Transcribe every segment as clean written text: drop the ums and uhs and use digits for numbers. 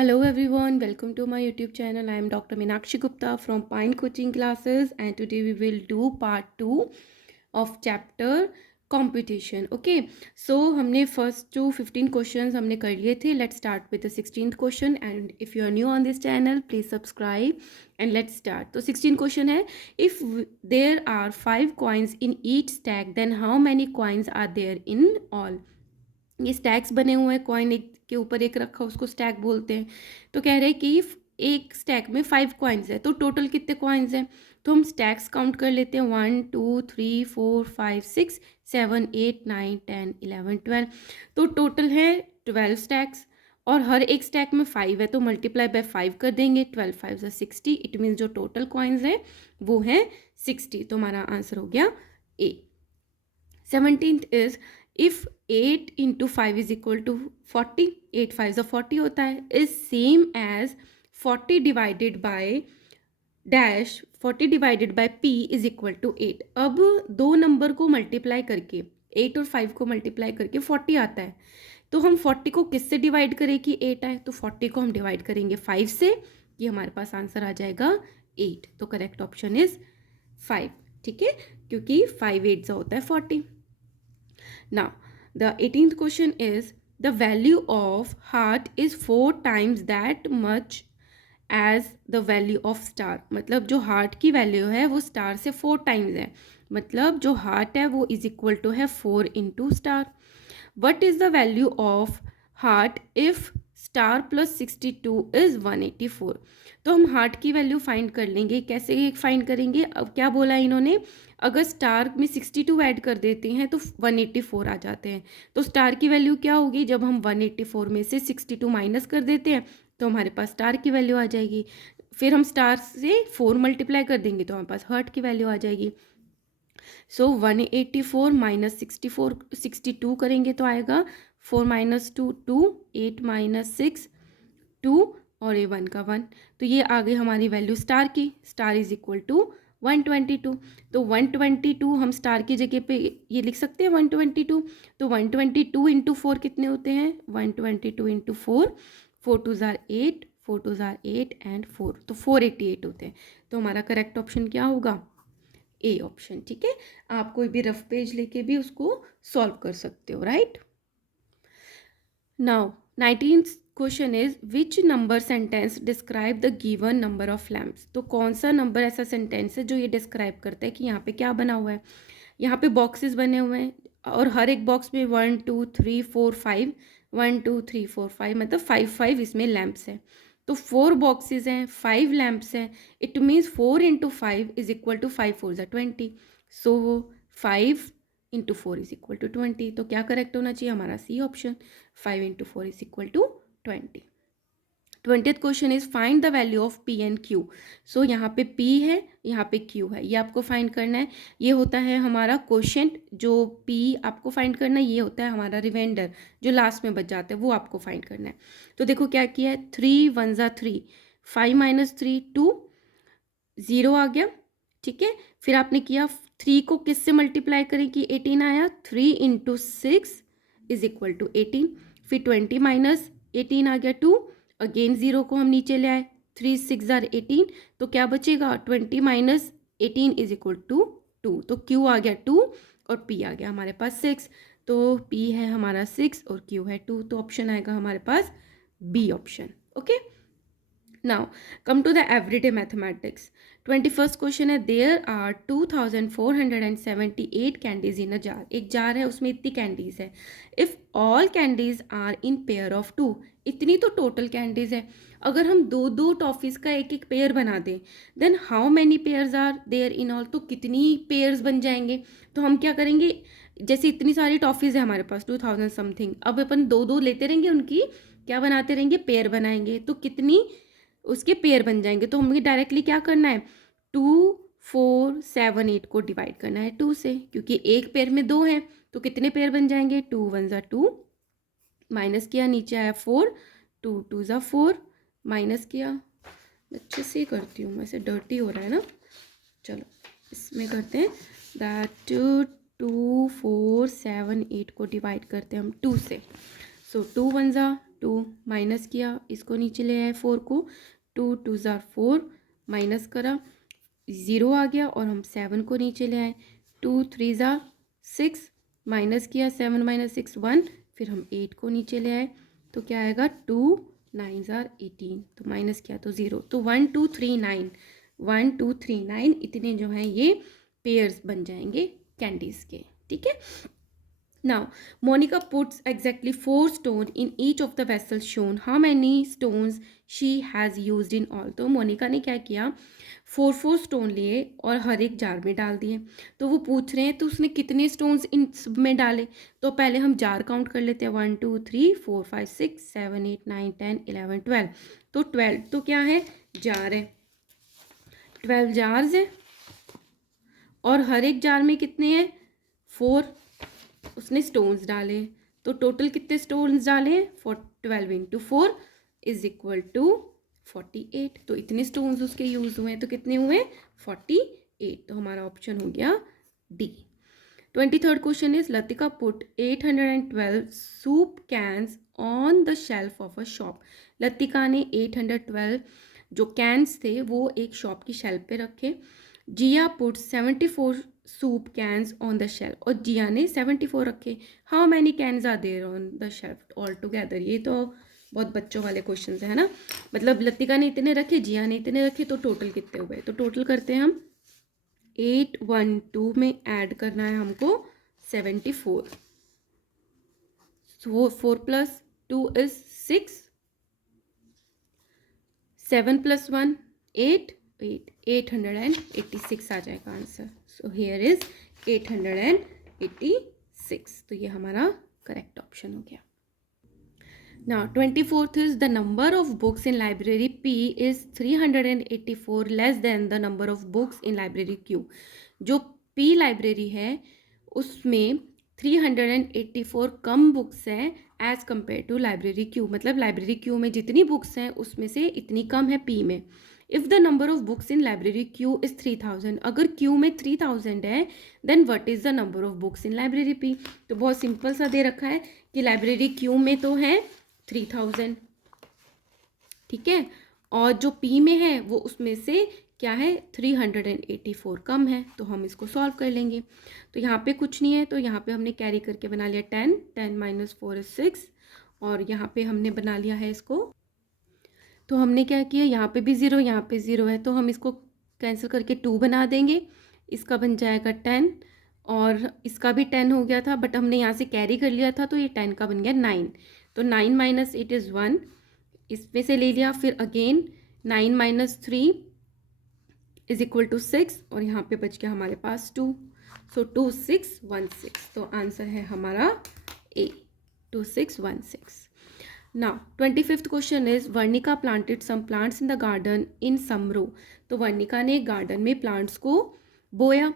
Hello everyone, welcome to my YouTube channel. I am Dr. Meenakshi Gupta from Pine Coaching Classes and today we will do part 2 of chapter competition. Okay, so हमने first to 15 questions हमने कर लिए थे. Let's start with the 16th question and if you are new on this channel, please subscribe and let's start. तो 16 question है, if there are 5 coins in each stack, then how many coins are there in all? ये stacks बने हुए हैं, coin एक के ऊपर एक रखा, उसको स्टैक बोलते हैं. तो कह रहे हैं कि एक स्टैक में 5 कॉइन्स है, तो टोटल कितने कॉइन्स हैं. तो हम स्टैक्स काउंट कर लेते हैं 1 2 3 4 5 6 7 8 9 10 11 12. तो टोटल है 12 स्टैक्स और हर एक स्टैक में 5 है, तो मल्टीप्लाई बाय 5 कर देंगे. 12 5 60. इट मीन्स जो टोटल कॉइन्स है वो है 60. तो हमारा आंसर हो गया A. 17th is if 8 into 5 is equal to 40. 8 5 40 होता है. Is same as 40 divided by dash 40 divided by p is equal to 8. अब दो नंबर को मल्टीप्लाई करके 8 और 5 को मल्टीप्लाई करके 40 आता है. तो हम 40 को किससे डिवाइड करें कि 8 आए. तो 40 को हम डिवाइड करेंगे 5 से. ये हमारे पास आंसर आ जाएगा 8. तो करेक्ट ऑप्शन इज 5. ठीक है, क्योंकि 5 8 होता है 40. Now, the 18th question is the value of heart is 4 times that much as the value of star. मतलब जो heart की value है वो star से 4 times है. मतलब जो heart है वो is equal to है 4 into star. What is the value of heart if star plus 62 is 184. तो हम हार्ट की वैल्यू फाइंड कर लेंगे. कैसे फाइंड करेंगे. अब क्या बोला इन्होंने, अगर स्टार में 62 ऐड कर देते हैं तो 184 आ जाते हैं. तो स्टार की वैल्यू क्या होगी, जब हम 184 में से 62 माइनस कर देते हैं तो हमारे पास स्टार की वैल्यू आ जाएगी. फिर हम स्टार से 4 मल्टीप्लाई कर देंगे तो हमारे पास हार्ट की वैल्यू आ जाएगी. सो 184 माइनस 62 करेंगे तो आएगा 4 माइनस 2 2 8 माइनस 6 2 और ये 1 का 1. तो ये आ गई हमारी वैल्यू स्टार की. Star is equal to 122. तो 122 हम स्टार की जगह पे ये लिख सकते हैं 122. तो 122 इंटू 4 कितने होते हैं. 122 इंटू 4 4 2 ज़ार 8 4 2 ज़ार 8 एंड 4. तो 488 होते हैं. तो हमारा करेक्ट ऑप्शन क्या होगा, ए ऑप्शन. ठीक है, आप कोई भी रफ पेज लेके भी उसको सॉल्व कर सकते हो. Right. Now 19th question is which number sentence describe the given number of lamps. तो कौन सा नंबर ऐसा सेंटेंस है जो ये डिस्क्राइब करता है कि यहाँ पे क्या बना हुआ है. यहाँ पे बॉक्सेस बने हुए हैं और हर एक बॉक्स में 1 2 3 4 5 1 2 3 4 5 मतलब 5 इसमें लैम्प्स हैं. तो 4 बॉक्सेस हैं, 5 लैम्प्स हैं. It means 4 into 5 is equal to 5 4 ज़ा 20. So 5 into 4 is equal to 20. तो क्या करेक्ट होना चाहिए हमारा, C option. 5 into 4 is equal to 20. 20th question is find the value of P and Q. So यहाँ पे पी है, यहाँ पे क्यू है, ये आपको फाइंड करना है. ये होता है हमारा क्वोशेंट. जो पी आपको फाइंड करना है ये होता है हमारा रिमाइंडर जो लास्ट में बच जाता है, वो आपको फाइंड करना है. तो देखो क्या किया है, 3 1 ज़ा 3 5 माइनस 3 2 0 आ गया. ठीक है, फिर आपने किया 3 को किससे मल्टीप्लाई करें कि 18 आया. 3 इंटू 6 इज इक्वल टू 18. फिर 20 माइनस 18 आ गया 2. अगेन 0 को हम नीचे ले आए. 3 6 ज़ार 18. तो क्या बचेगा, 20 माइनस 18 इज इक्वल टू 2. तो Q आ गया 2 और P आ गया हमारे पास 6. तो P है हमारा 6 और Q है 2. तो ऑप्शन आएगा हमारे पास B option. Okay. Now come to the everyday mathematics. 21st question है, there are 2478 candies in a jar. एक जार है उसमें इतनी कैंडीज है. If all candies are in pair of 2. इतनी तो टोटल कैंडीज है. अगर हम दो दो टॉफीज का एक एक पेयर बना दें then how many pairs are there in all. तो कितनी पेयर्स बन जाएंगे. तो हम क्या करेंगे, जैसे इतनी सारी टॉफीज है हमारे पास 2000 समथिंग. अब अपन दो दो लेते रहेंगे, उनकी क्या बनाते रहेंगे, पेयर बनाएंगे. तो कितनी उसके पेयर बन जाएंगे. तो हमें डायरेक्टली क्या करना है, 2 4 7 8 को डिवाइड करना है 2 से, क्योंकि एक पेयर में 2 हैं. तो कितने पेयर बन जाएंगे, 2 1 ज़ा 2 माइनस किया, नीचे आया 4 2 2 ज़ा 4 माइनस किया. अच्छे से करती हूँ, वैसे डर्टी हो रहा है ना. चलो इसमें करते हैं दैट 2 4 7 8 को डिवाइड करते हैं हम 2 से. सो 2 1 ज़ा 2 माइनस किया, इसको नीचे ले आए 4 को, 2 2 ज़ार 4 माइनस करा, 0 आ गया और हम 7 को नीचे ले आए, 2 3 ज़ार 6 माइनस किया, 7 माइनस 6 1, फिर हम 8 को नीचे ले आए, तो क्या आएगा 2 9 ज़ार 18, तो माइनस किया तो 0, तो 1 2 3 9 1 2 3 9 इतने जो हैं ये पेयर्स बन जाएंगे कैंडीज़ के, ठीक है। Now, Monica puts exactly 4 stones in each of the vessels shown. How many stones she has used in all? तो मोनिका ने क्या किया, 4 स्टोन लिए और हर एक जार में डाल दिए। तो वो पूछ रहे हैं तो उसने कितने स्टोन्स इन सब में डाले, तो पहले हम जार काउंट कर लेते हैं, 1 2 3 4 5 6 7 8 9 10 11 12, तो 12 तो क्या है, जार है, 12 जार्स है और हर एक जार में कितने हैं, 4, उसने स्टोन्स डाले, तो टोटल कितने स्टोन्स डाले हैं, 12 इंटू 4 इज इक्वल टू 48, तो इतने स्टोन्स उसके यूज हुए हैं, तो कितने हुए, 48, तो हमारा ऑप्शन हो गया D. 23rd question is Latika put 812 soup cans on the shelf of a shop. Latika ने 812 जो कैंस थे वो एक शॉप की शेल्फ पे रखे। Jiya put 74 soup cans on the shelf, और जिया ने 74 रखे। How many cans are there on the shelf all together, ये तो बहुत बच्चों वाले क्वेश्चन है ना, मतलब लतिका ने इतने रखे, जिया ने इतने रखे, तो टोटल कितने हुए, तो टोटल करते हैं हम, 812 में ऐड करना है हमको 74, so 4 प्लस 2 इज 6, 7 प्लस 1 8 886 आ जाएगा आंसर। सो हियर इज 886, तो ये हमारा करेक्ट ऑप्शन हो गया। Now 24th is the number of books in library P is 384 less than the number of books in library Q. जो P लाइब्रेरी है उसमें 384 कम बुक्स हैं as compare to library Q, मतलब लाइब्रेरी Q में जितनी बुक्स हैं उसमें से इतनी कम है P में। If the number of books in library Q is 3000, अगर Q में 3000 है then what is the number of books in library P। तो बहुत सिंपल सा दे रखा है कि लाइब्रेरी Q में तो है 3000, ठीक है, और जो P में है वो उसमें से क्या है 384 कम है, तो हम इसको सॉल्व कर लेंगे। तो यहाँ पे कुछ नहीं है, तो यहाँ पे हमने कैरी करके बना लिया 10 10 माइनस 4 इज 6, और यहाँ पे हमने बना लिया है इसको, तो हमने क्या किया, यहाँ पे भी 0 यहाँ पे 0 है, तो हम इसको कैंसिल करके 2 बना देंगे, इसका बन जाएगा 10 और इसका भी 10 हो गया था, बट हमने यहाँ से कैरी कर लिया था तो ये 10 का बन गया 9, तो 9 माइनस 8 इज़ 1, इसमें से ले लिया, फिर again 9 minus 3 is equal to 6, और यहाँ पे बच गया हमारे पास 2, सो 2616, तो आंसर है हमारा A 2616। Now 25th question is Varnika planted some plants in the garden in some row. तो वर्णिका ने गार्डन में प्लांट्स को बोया,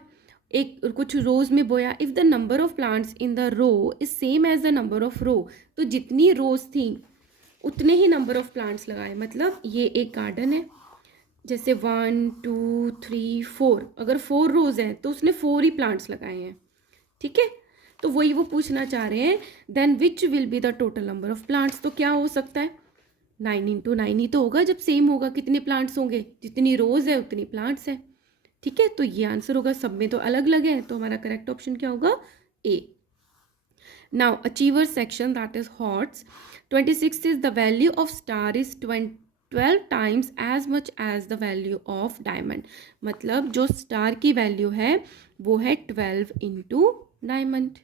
एक कुछ रोज में बोया। If the number of plants in the row is same as the number of row, तो जितनी रोज थी उतने ही नंबर ऑफ प्लांट्स लगाए, मतलब ये एक गार्डन है, जैसे 1 2 3 4, अगर 4 रोज हैं तो उसने 4 ही प्लांट्स लगाए हैं, ठीक है, तो वही वो पूछना चाह रहे हैं then which will be the total number of plants. तो क्या हो सकता है 9 इंटू 9 ही तो होगा जब सेम होगा, कितने प्लांट्स होंगे, जितनी रोज है उतनी प्लांट्स है, ठीक है, तो ये आंसर होगा, सब में तो अलग अलग है, तो हमारा करेक्ट ऑप्शन क्या होगा A. Now achiever section that is HOTS 26 is the value of star is 12 times as much as the value of diamond, मतलब जो स्टार की वैल्यू है वो है 12 इंटू डायमंड,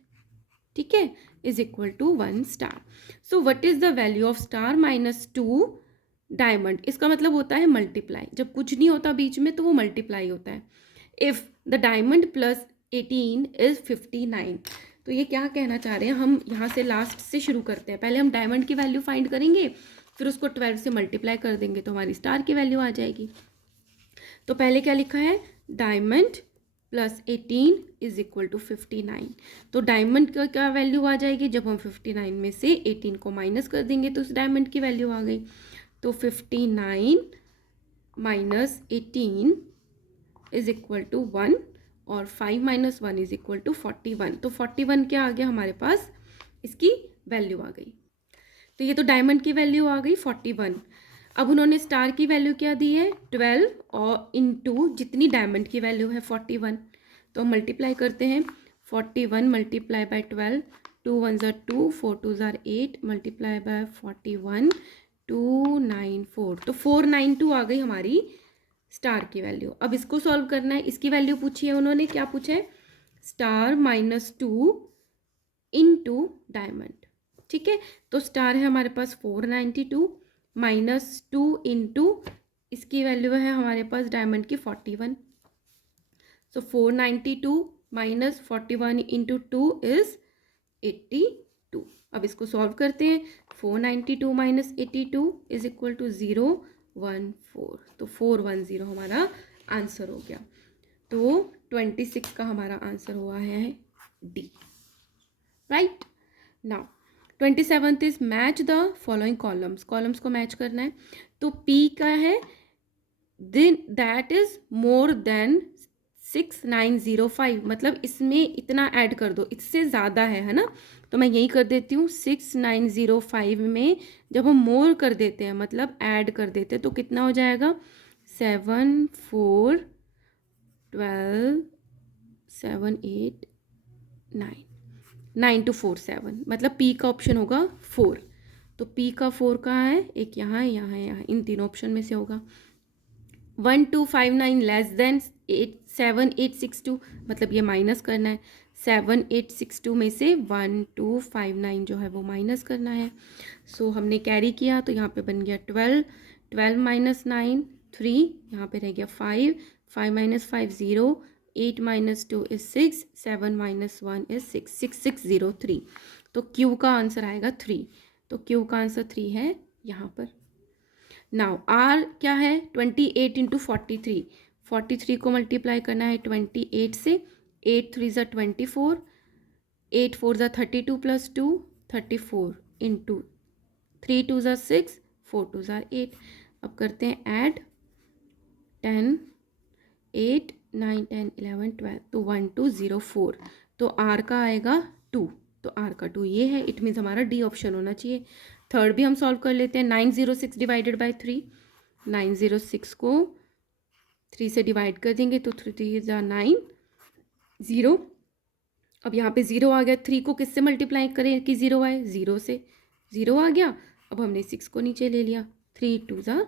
ठीक है, is equal to 1 star. So what is the value of star minus 2 diamond, इसका मतलब होता है मल्टीप्लाई, जब कुछ नहीं होता बीच में तो वो मल्टीप्लाई होता है। If the diamond plus 18 is 59, तो ये क्या कहना चाह रहे हैं, हम यहाँ से लास्ट से शुरू करते हैं, पहले हम डायमंड की वैल्यू फाइंड करेंगे, फिर उसको 12 से मल्टीप्लाई कर देंगे तो हमारी स्टार की वैल्यू आ जाएगी। तो पहले क्या लिखा है, diamond plus 18 is equal to 59, तो डायमंड का क्या वैल्यू आ जाएगी, जब हम 59 में से 18 को माइनस कर देंगे तो उस डायमंड की वैल्यू आ गई, तो 59 माइनस 18 इज इक्वल टू 1, और 5 माइनस 1 इज इक्वल टू 41, तो 41 क्या आ गया हमारे पास, इसकी वैल्यू आ गई। तो ये तो डायमंड की वैल्यू आ गई 41। अब उन्होंने स्टार की वैल्यू क्या दी है 12 और इनटू जितनी डायमंड की वैल्यू है 41। तो हम मल्टीप्लाई करते हैं 41 मल्टीप्लाई बाय 12, 2 1 ज़ार 2, 4 2 ज़ार 8 मल्टीप्लाई बाय 41 294। तो 492 आ गई हमारी स्टार की वैल्यू। अब इसको सॉल्व करना है, इसकी वैल्यू पूछी है उन्होंने, क्या पूछा है स्टार -2 इनटू डायमंड। ठीक है, तो स्टार है हमारे पास 492 -2 इनटू इसकी वैल्यू है हमारे पास डायमंड की 41। सो 492 -41 इंटू 2 इज 82। अब इसको सॉल्व करते हैं, 492 -82 इज इक्वल टू 014। तो 410 हमारा आंसर हो गया। तो 26 का हमारा आंसर हुआ है D. Right, now 27th is match the following columns. Columns को मैच करना है। तो पी का है दैट इज मोर देन 6905, मतलब इसमें इतना ऐड कर दो, इससे ज़्यादा है ना। तो मैं यही कर देती हूँ 6905 में जब हम मोर कर देते हैं मतलब ऐड कर देते हैं तो कितना हो जाएगा 7 4 12 7 8 9 9 to 4 7, मतलब पी का ऑप्शन होगा 4। तो पी का 4 कहाँ है, एक यहाँ है, यहाँ है, यहाँ, इन तीनों ऑप्शन में से होगा। 1259 लेस देन 7862, मतलब ये माइनस करना है। 7862 में से 1259 जो है वो माइनस करना है। सो हमने कैरी किया तो यहाँ पे बन गया 12, 12 माइनस 9 3, यहाँ पे रह गया 5, 5 minus 5 0, 8 minus 2 is 6, 7 minus 1 is 6, 6603। तो क्यू का आंसर आएगा 3। तो क्यू का आंसर 3 है यहाँ पर। नाउ आर क्या है 28 इंटू 43, 43 को मल्टीप्लाई करना है 28 से। 8 3 ज़ा 24, 8 4 ज़ा 32 प्लस 2 34 इंटू 3 2 ज़ा 6, 4 2 ज़ा 8। अब करते हैं ऐड 10 8 9 10 11 12, तो 1204। तो आर का आएगा 2। तो आर का 2 ये है, इट मीन्स हमारा डी ऑप्शन होना चाहिए। थर्ड भी हम सॉल्व कर लेते हैं। 906 डिवाइडेड बाय 3, 906 को 3 से डिवाइड कर देंगे तो 3 ज़ा 9 0। अब यहाँ पे 0 आ गया, 3 को किससे मल्टीप्लाई करें कि 0 आए, 0 से, 0 आ गया। अब हमने 6 को नीचे ले लिया, 3 2 ज़ा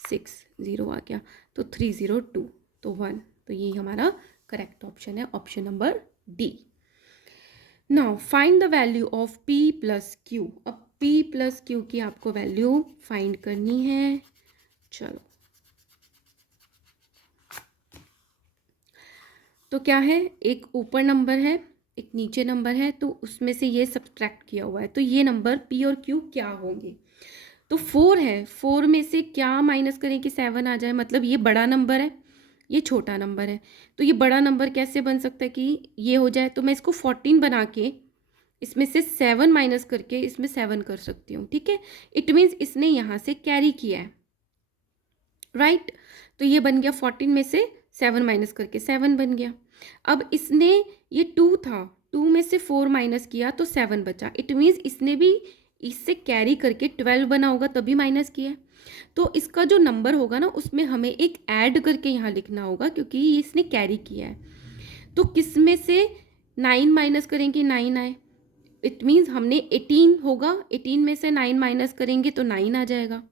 6, 0 आ गया, तो 302, तो 1। तो ये हमारा करेक्ट ऑप्शन है, option number D. Now find the value of P plus Q। अब P प्लस Q की आपको वैल्यू फाइंड करनी है। चलो, तो क्या है, एक ऊपर नंबर है एक नीचे नंबर है, तो उसमें से ये सब्ट्रैक्ट किया हुआ है, तो ये नंबर P और Q क्या होंगे। तो 4 है, 4 में से क्या माइनस करें कि 7 आ जाए, मतलब ये बड़ा नंबर है ये छोटा नंबर है। तो ये बड़ा नंबर कैसे बन सकता है कि ये हो जाए, तो मैं इसको 14 बना के इसमें से 7 माइनस करके इसमें 7 कर सकती हूँ। ठीक है, इट मीन्स इसने यहाँ से कैरी किया है। राइट, तो ये बन गया 14 में से 7 माइनस करके 7 बन गया। अब इसने ये 2 था, 2 में से 4 माइनस किया तो 7 बचा। इट मीन्स इसने भी इससे कैरी करके 12 बना होगा तभी माइनस किया है। तो इसका जो नंबर होगा ना उसमें हमें एक ऐड करके यहाँ लिखना होगा क्योंकि ये इसने कैरी किया है। तो किस में से 9 माइनस करेंगे 9 आए, इट मीन्स हमने 18 होगा, 18 में से 9 माइनस करेंगे तो 9 आ जाएगा।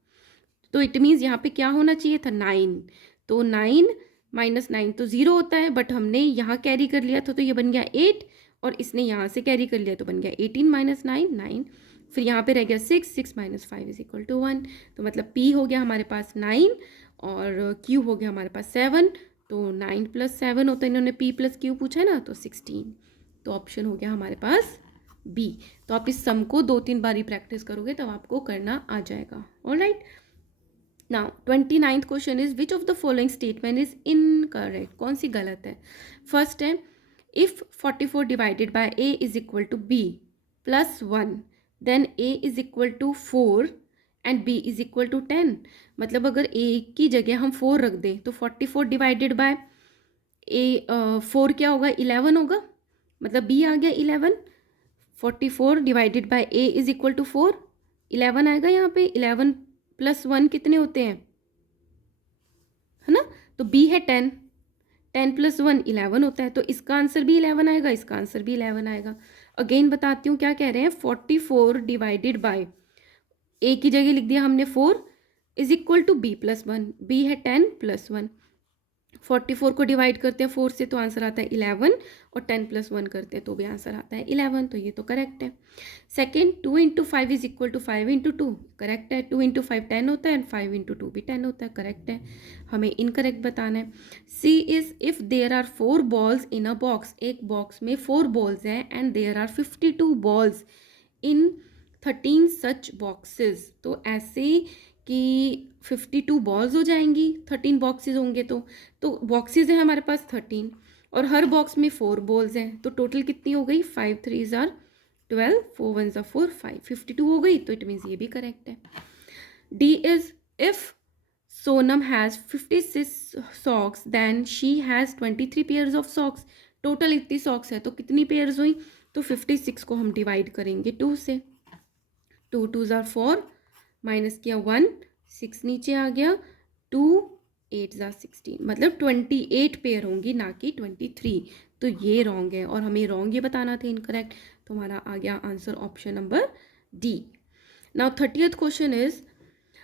तो इट मीन्स यहाँ पे क्या होना चाहिए था 9। तो 9 माइनस 9 तो 0 होता है, बट हमने यहाँ कैरी कर लिया था तो ये बन गया 8, और इसने यहाँ से कैरी कर लिया तो बन गया 18 माइनस 9 9। फिर यहाँ पे रह गया 6, 6 माइनस 5 इज इक्वल टू 1। तो मतलब P हो गया हमारे पास 9 और Q हो गया हमारे पास 7। तो 9 प्लस 7 होता है, इन्होंने P प्लस Q पूछा है ना, तो 16। तो ऑप्शन हो गया हमारे पास B। तो आप इस सम को 2-3 बारी प्रैक्टिस करोगे तब आपको करना आ जाएगा। Alright, now 29th question is which of the following statement is incorrect. कौन सी गलत है। फर्स्ट है if 44 divided by A is equal to B plus 1 then A is equal to 4 and B is equal to 10। मतलब अगर A की जगह हम 4 रख दें तो 44 डिवाइडेड बाय A 4 क्या होगा 11 होगा, मतलब B आ गया 11। 44 divided by A is equal to 4, 11 आएगा यहाँ पे, 11 + 1 कितने होते हैं, है ना। तो बी है 10, 10 + 1 11 होता है, तो इसका आंसर भी 11 आएगा, इसका आंसर भी 11 आएगा। अगेन बताती हूँ क्या कह रहे हैं, 44 डिवाइडेड बाय, ए की जगह लिख दिया हमने 4 is equal to B + 1, B है 10 + 1, 44 को डिवाइड करते हैं 4 से तो आंसर आता है 11, और 10 + 1 करते हैं तो भी आंसर आता है 11, तो ये तो करेक्ट है। Second, 2 × 5 is equal to 5 × 2, correct है। 2 × 5 10 होता है, एंड 5 × 2 भी 10 होता है, करेक्ट है। हमें इनकरेक्ट बताना है। C is if there are 4 balls in a box, एक बॉक्स में 4 बॉल्स हैं, and there are 52 balls in 13 such boxes, तो ऐसे कि 52 बॉल्स हो जाएंगी, 13 बॉक्सेस होंगे तो बॉक्सेस हैं हमारे पास 13, और हर बॉक्स में 4 बॉल्स हैं, तो टोटल कितनी हो गई, 5 3s are 12, 4 1s are 4, 5 52 हो गई, तो इट मीन्स ये भी करेक्ट है। D is if Sonam has 56 socks then she has 23 pairs of socks, total इतनी सॉक्स है तो कितनी पेयर्स हुई, तो 56 को हम डिवाइड करेंगे 2 से, 2 2s are 4, माइनस किया 1, 6 नीचे आ गया, 2 8s are 16, मतलब 28 पेयर होंगी, ना कि 23, तो ये रॉन्ग है, और हमें रॉन्ग ये बताना था, इनकरेक्ट, तो हमारा आ गया answer option number D. Now 30th question is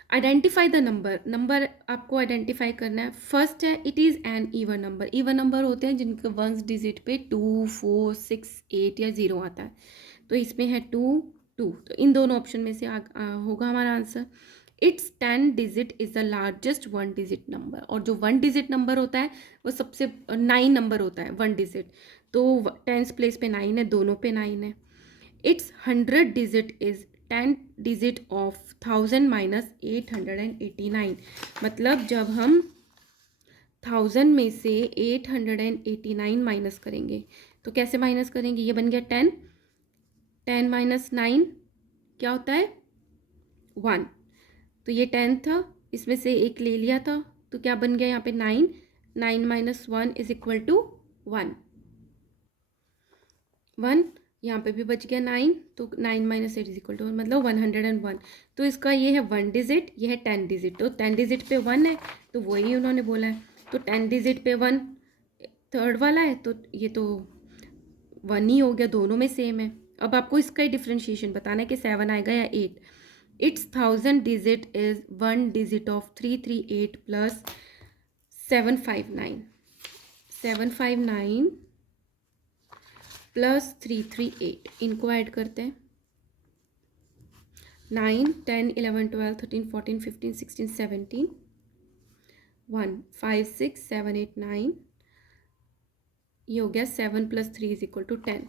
identify the number, number आपको आइडेंटिफाई करना है। फर्स्ट है it is an even number, even number होते हैं जिनके वंस डिजिट पे 2 4 6 8 या 0 आता है, तो इसमें है 2 2, तो इन दोनों ऑप्शन में से होगा हमारा answer. It's 10 digit is the largest 1 digit number, और जो 1 डिजिट नंबर होता है वो सबसे 9 नंबर होता है 1 डिजिट, तो 10th प्लेस पे 9 है, दोनों पे 9 है। It's 100 digit is 10 digit of 1000 - 889, मतलब जब हम 1000 में से 889 माइनस करेंगे, तो कैसे माइनस करेंगे, ये बन गया 10, 10 - 9 क्या होता है 1, तो ये 10 था, इसमें से एक ले लिया था, तो क्या बन गया यहाँ पे 9, 9 - 1 इज इक्वल टू 1, 1 यहाँ पे भी बच गया 9, तो 9 - 8 इज इक्वल टू 1, मतलब 101, तो इसका ये है 1 डिजिट, ये है 10 डिजिट, तो 10 डिजिट पे 1 है, तो वही उन्होंने बोला है, तो 10 डिजिट पे 1 थर्ड वाला है, तो ये तो 1 ही हो गया, दोनों में सेम है। अब आपको इसका ही डिफ्रेंशिएशन बताना है कि 7 आएगा या 8। It's 1000 digit is 1 digit of 338 plus 759, 759 plus 338, इनको ऐड करते हैं, 9 10 11 12 13 14 15 16 17, 1 5 6 7 8 9, ये हो गया 7 + 3 इज इक्वल टू 10,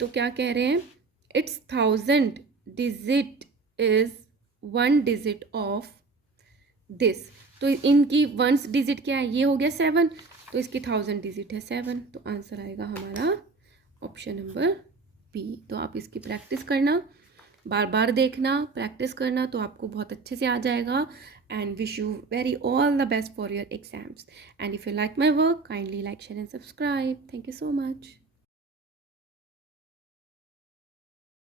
तो क्या कह रहे हैं, it's 1000 digit is 1 digit of this, तो इनकी वंस डिजिट क्या है, ये हो गया 7, तो इसकी 1000 डिजिट है 7, तो आंसर आएगा हमारा ऑप्शन नंबर बी। तो आप इसकी प्रैक्टिस करना, बार बार देखना, प्रैक्टिस करना, तो आपको बहुत अच्छे से आ जाएगा। And wish you very all the best for your exams, and if you like my work kindly like share and subscribe. Thank you so much.